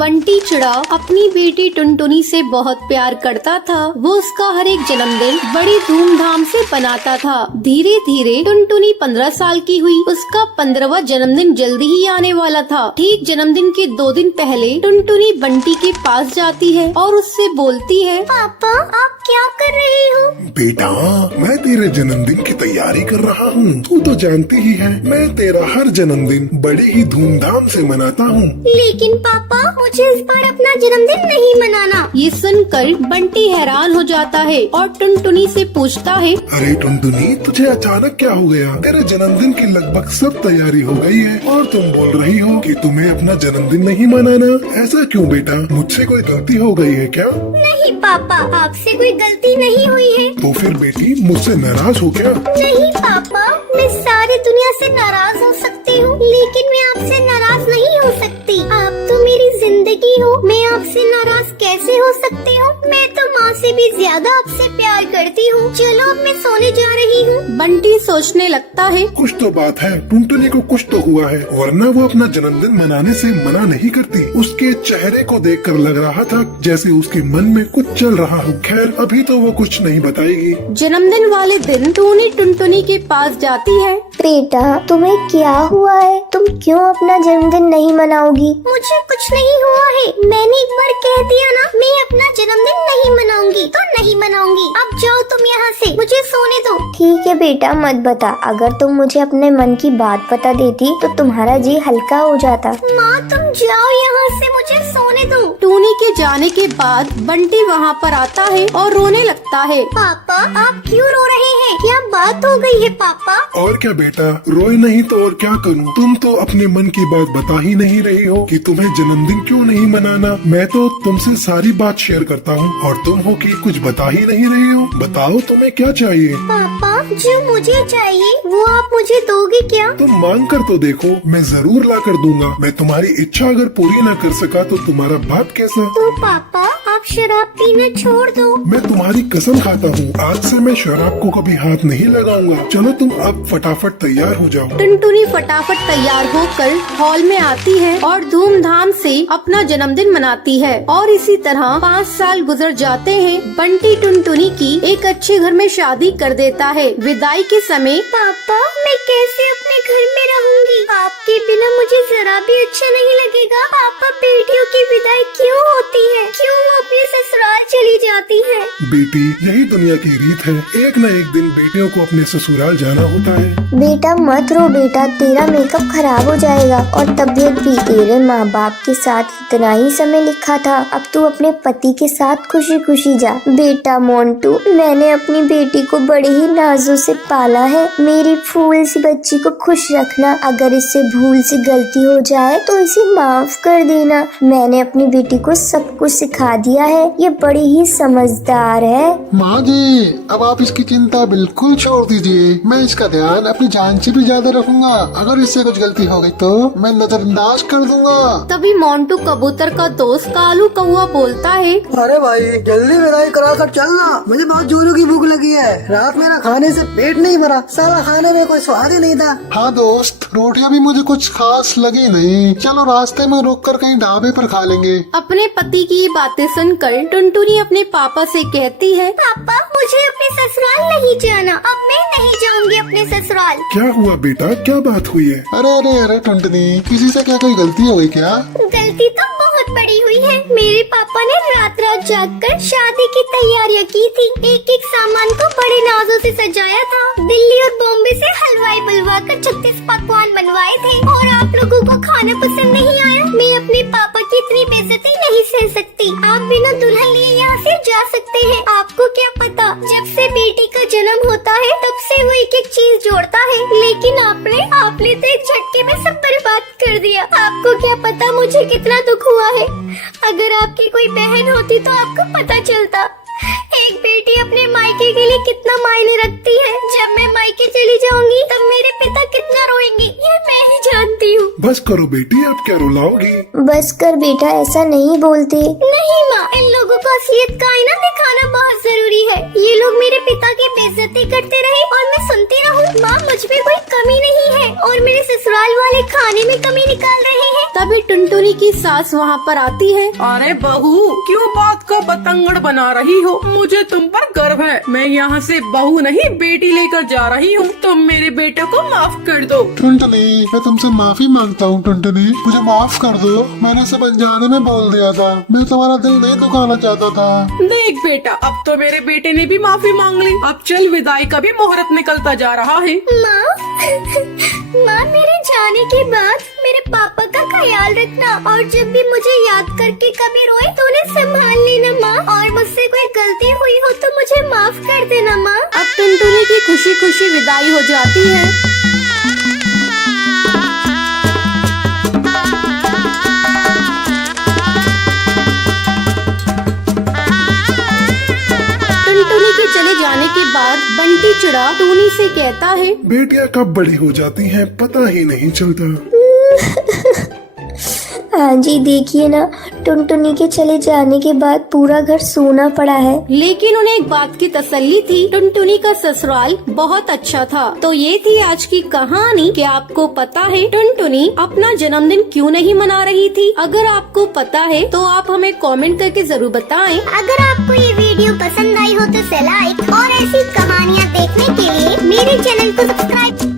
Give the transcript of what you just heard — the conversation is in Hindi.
बंटी चिड़ा अपनी बेटी टुनटुनी से बहुत प्यार करता था। वो उसका हर एक जन्मदिन बड़ी धूमधाम से बनाता था। धीरे धीरे टुनटुनी 15 साल की हुई। उसका 15वां जन्मदिन जल्दी ही आने वाला था। ठीक जन्मदिन के 2 दिन पहले टुनटुनी बंटी के पास जाती है और उससे बोलती है, पापा आप क्या कर रहे हो? बेटा मैं तेरे जन्मदिन की तैयारी कर रहा हूँ। तू तो जानती ही है मैं तेरा हर जन्मदिन बड़ी ही धूमधाम से मनाता हूँ। लेकिन पापा मुझे इस बार अपना जन्मदिन नहीं मनाना। ये सुनकर बंटी हैरान हो जाता है और टुनटुनी से पूछता है, अरे टुनटुनी तुझे अचानक क्या हो गया? तेरे जन्मदिन की लगभग सब तैयारी हो गई है और तुम बोल रही हो कि तुम्हें अपना जन्मदिन नहीं मनाना। ऐसा क्यों बेटा? मुझसे कोई गलती हो गई है क्या? नहीं पापा आपसे कोई गलती नहीं हुई है। तो फिर बेटी मुझसे नाराज हो क्या? नहीं पापा मैं सारी दुनिया से नाराज हो सकती हूँ लेकिन मैं आपसे नाराज नहीं हो सकती। आप तो मेरी जिंदगी हो। मैं आपसे नाराज कैसे हो सकती हूँ? मैं तो माँ से भी ज्यादा आपसे प्यार करती हूँ। चलो अब मैं सोने जा रही हूँ। बंटी सोचने लगता है, कुछ तो बात है, टुनटुनी को कुछ तो हुआ है, वरना वो अपना जन्मदिन मनाने से मना नहीं करती। उसके चेहरे को देखकर लग रहा था जैसे उसके मन में कुछ चल रहा हो। खैर अभी तो वो कुछ नहीं बताएगी। जन्मदिन वाले दिन टूनी टुनटुनी के पास जाती है। बेटा तुम्हें क्या हुआ है? तुम क्यों अपना जन्मदिन नहीं मनाओगी? मुझे कुछ नहीं हुआ है। मैंने एक बार कह दिया ना मैं अपना जन्मदिन नहीं मनाऊंगी तो नहीं मनाऊंगी। अब जाओ तुम यहाँ से, मुझे सोने दो। ठीक है बेटा मत बता। अगर तुम मुझे अपने मन की बात बता देती तो तुम्हारा जी हल्का हो जाता। माँ तुम जाओ यहाँ से, मुझे सोने दो। टूनी के जाने के बाद बंटी वहाँ पर आता है और रोने लगता है। पापा आप क्यों रो रहे हैं? क्या बात हो गई है पापा? और क्या बेटा, रोए नहीं तो और क्या करूं? तुम तो अपने मन की बात बता ही नहीं रही हो कि तुम्हें जन्मदिन क्यों नहीं मनाना। मैं तो तुमसे सारी बात शेयर करता हूँ और तुम हो कि कुछ बता ही नहीं रही हो। बताओ तुम्हें क्या चाहिए? पापा जो मुझे चाहिए वो आप मुझे दोगे क्या? तुम मांग कर तो देखो, मैं जरूर ला कर दूंगा। मैं तुम्हारी इच्छा अगर पूरी न कर सका तो तुम्हारा बाप कैसा? तो पापा आप शराब पीना छोड़ दो। मैं तुम्हारी कसम खाता हूँ आज से मैं शराब को कभी हाथ नहीं लगाऊंगा। चलो तुम अब फटाफट तैयार हो जाओ। टुनटुनी फटाफट तैयार होकर हॉल में आती है और धूमधाम से अपना जन्मदिन मनाती है। और इसी तरह 5 साल गुजर जाते हैं। बंटी टुनटुनी की एक अच्छे घर में शादी कर देता है। विदाई के समय, पापा मैं कैसे अपने घर में रहूंगी? आपके बिना मुझे जरा भी अच्छा नहीं लगेगा। पापा बेटियों की विदाई क्यों होती है? क्यों वो अपने ससुराल चली जाती है? बेटी यही दुनिया की रीत है, एक न एक दिन बेटियों को अपने ससुराल जाना होता है। बेटा मत रो बेटा, तेरा मेकअप खराब हो जाएगा और तबीयत भी। तेरे माँ बाप के साथ इतना ही समय लिखा था, अब तू अपने पति के साथ खुशी खुशी जा। बेटा मोंटू मैंने अपनी बेटी को बड़े ही नाजों से पाला है। मेरी फूल सी बच्ची को खुश रखना। अगर इससे भूल से गलती हो जाए तो इसे माफ कर देना। मैंने अपनी बेटी को सब कुछ सिखा दिया है। ये बड़ी ही समझदार है। माँ जी अब आप इसकी चिंता बिल्कुल छोड़ दीजिए। मैं इसका ध्यान अपनी जान से भी ज्यादा रखूंगा। अगर इससे कुछ गलती हो गई तो मैं नजरअंदाज कर दूंगा। तभी मोंटू कबूतर का दोस्त कालू कौआ बोलता है, अरे भाई जल्दी विदाई करा कर चलना, मुझे बहुत जोरों की भूख लगी है। रात मेरा खाने से पेट नहीं भरा, साला खाने में कोई स्वाद ही नहीं था। हाँ दोस्त रोटियां भी मुझे कुछ खास लगी नहीं। चलो रास्ते में रुक कर कहीं ढाबे पर खा लेंगे। अपने पति की बातें सुनकर टुनटुनी अपने पापा से कहती है, पापा मुझे अपने ससुराल नहीं जाना। अब मैं नहीं जाऊंगी अपने ससुराल। क्या हुआ बेटा, क्या बात हुई है? अरे अरे अरे टुनटुनी किसी से क्या कोई गलती हो गई क्या? गलती तो बहुत बड़ी हुई है। मेरे पापा ने रात रात जागकर शादी की तैयारियां की थी। एक एक सामान को बड़े नाजों से सजाया था। दिल्ली और बॉम्बे से हलवाई बुलवा कर 36 पकवान बनवाए थे और आप लोगों को खाना पसंद नहीं आया। मैं अपने पापा की इतनी बेइज्जती नहीं सह सकती। आप बिना दुल्हन लिए यहाँ से जा सकते हैं। आपको क्या पता, जब से बेटी का जन्म होता है तब से वो एक एक चीज जोड़ता है, लेकिन आपने तो एक झटके में सब बर्बाद कर दिया। आपको क्या पता मुझे कितना दुख हुआ है। अगर आपकी कोई बहन होती तो आपको पता चलता। एक बेटी अपने मायके के लिए कितना मायने रखती है। जब मैं मायके चली जाऊंगी तब मेरे पिता कितना रोएंगे ये मैं ही जानती हूँ। बस करो बेटी, अब क्या रुलाओगी? बस कर बेटा, ऐसा नहीं बोलते। नहीं माँ, इन लोगों को असलियत का आईना दिखाना बहुत जरूरी है। ये लोग मेरे पिता की बेइज्जती करते रहे और मैं सुनती रहूँ। माँ मुझ में कोई कमी नहीं है और मेरे ससुराल वाले खाने में कमी निकाल रहे हैं। तभी टुनटुनी की सास वहाँ पर आती है। अरे बहू, क्यों बात को पतंगड़ बना रही हो? मुझे तुम पर गर्व है। मैं यहाँ से बहू नहीं बेटी लेकर जा रही हूँ। तुम मेरे बेटे को माफ कर दो। टुनटुनी, मैं तुमसे माफी मांगता हूँ टुनटुनी, मुझे माफ कर दो। मैंने सब अनजाने में बोल दिया था। मैं तुम्हारा दिल नहीं दुखाना चाहता था। देख बेटा, अब तो मेरे बेटे ने भी माफी मांग ली। अब चल, विदाई का भी मुहूर्त निकलता जा रहा है। माँ मेरे जाने के बाद मेरे पापा का ख्याल रखना, और जब भी मुझे याद करके कभी रोए तो उन्हें संभाल लेना माँ। और मुझसे कोई गलती हुई हो तो मुझे माफ कर देना माँ। अब टुनटुनी की खुशी खुशी विदाई हो जाती है। टुनटुनी के चले जाने के बाद बंटी चिड़ा टूनी से कहता है, बेटियां कब बड़ी हो जाती हैं पता ही नहीं चलता। हाँ जी, देखिए ना, टुनटुनी के चले जाने के बाद पूरा घर सोना पड़ा है। लेकिन उन्हें एक बात की तसल्ली थी, टुनटुनी का ससुराल बहुत अच्छा था। तो ये थी आज की कहानी। क्या आपको पता है टुनटुनी अपना जन्मदिन क्यों नहीं मना रही थी? अगर आपको पता है तो आप हमें कमेंट करके जरूर बताएं। अगर आपको ये वीडियो पसंद आई हो तो लाइक, और ऐसी कहानियाँ देखने के लिए मेरे चैनल को सब्सक्राइब